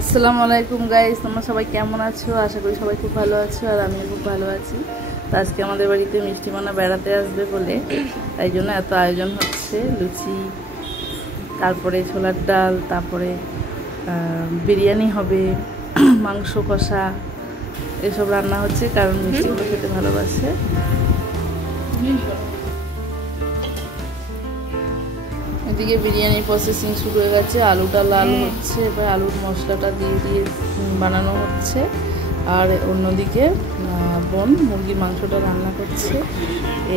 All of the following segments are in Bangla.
আসসালামু আলাইকুম গাইস, তোমরা সবাই কেমন আছো? আশা করি সবাই খুব ভালো আছো আর আমিও খুব ভালো আছি। তো আজকে আমাদের বাড়িতে মিষ্টিমানা বেড়াতে আসবে বলে তাই জন্য এত আয়োজন হচ্ছে। লুচি, তারপরে ছোলার ডাল, তারপরে বিরিয়ানি হবে, মাংস কষা, এসব রান্না হচ্ছে কারণ মিষ্টিগুলো খেতে ভালোবাসে। এদিকে বিরিয়ানির প্রসেসিং শুরু হয়ে গেছে, আলুটা লাল হচ্ছে, এবার আলুর মশলাটা দিয়ে দিয়ে বানানো হচ্ছে। আর অন্যদিকে বোন মুরগির মাংসটা রান্না করছে।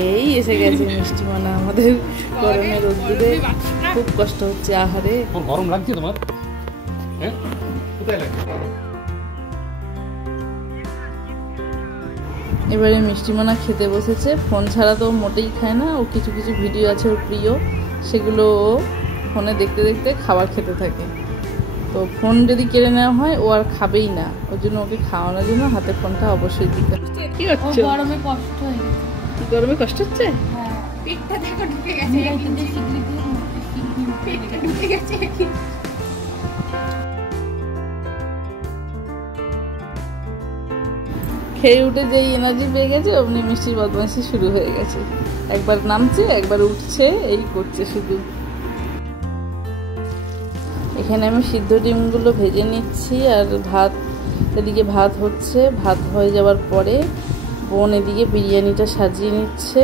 এই এসে গেছে মিষ্টিমানা আমাদের গরমে রোদ্দুরে, খুব কষ্ট হচ্ছে আহারে। গরম লাগছে তোমার? হ্যাঁ, কোথায় লাগছে? এবারে মিষ্টিমানা খেতে বসেছে। ফোন ছাড়া তো মোটেই খায় না, ও কিছু কিছু ভিডিও আছে ওর প্রিয়, সেগুলো ও ফোনে দেখতে দেখতে খাবার খেতে থাকে। তো ফোন যদি কেড়ে নেওয়া হয় ও আর খাবেই না, ওর জন্য ওকে খাওয়ানোর জন্য হাতে ফোনটা অবশ্যই দিতে। কি হচ্ছে? গরমে কষ্ট হচ্ছে। গরমে কষ্ট হচ্ছে? পেটটা দেখো ঢুকে গেছে, ঢুকে গেছে। খেয়ে উঠে যেই এনার্জি পেয়ে গেছে অমনি মিষ্টির বদমাইশি শুরু হয়ে গেছে। একবার নামছে, একবার উঠছে, এই করছে শুধু। এখানে আমি সিদ্ধ ডিমগুলো ভেজে নিচ্ছি আর এদিকে ভাত হচ্ছে। ভাত হয়ে যাওয়ার পরে বোন এদিকে বিরিয়ানিটা সাজিয়ে নিচ্ছে।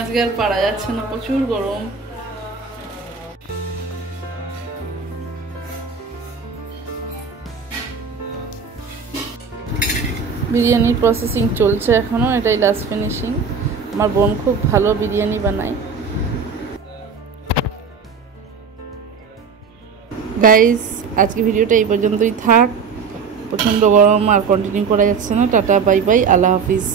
আজকে আর পারা যাচ্ছে না, প্রচুর গরম। বিরিয়ানির প্রসেসিং চলছে এখনো, এটাই লাস্ট ফিনিশিং। আমার বোন খুব ভালো বিরিয়ানি বানায়। গাইস, আজকে ভিডিওটা এই পর্যন্তই থাক। প্রচণ্ড গরম আর কন্টিনিউ করা যাচ্ছে না। টাটা, বাই বাই, আল্লাহ হাফিজ।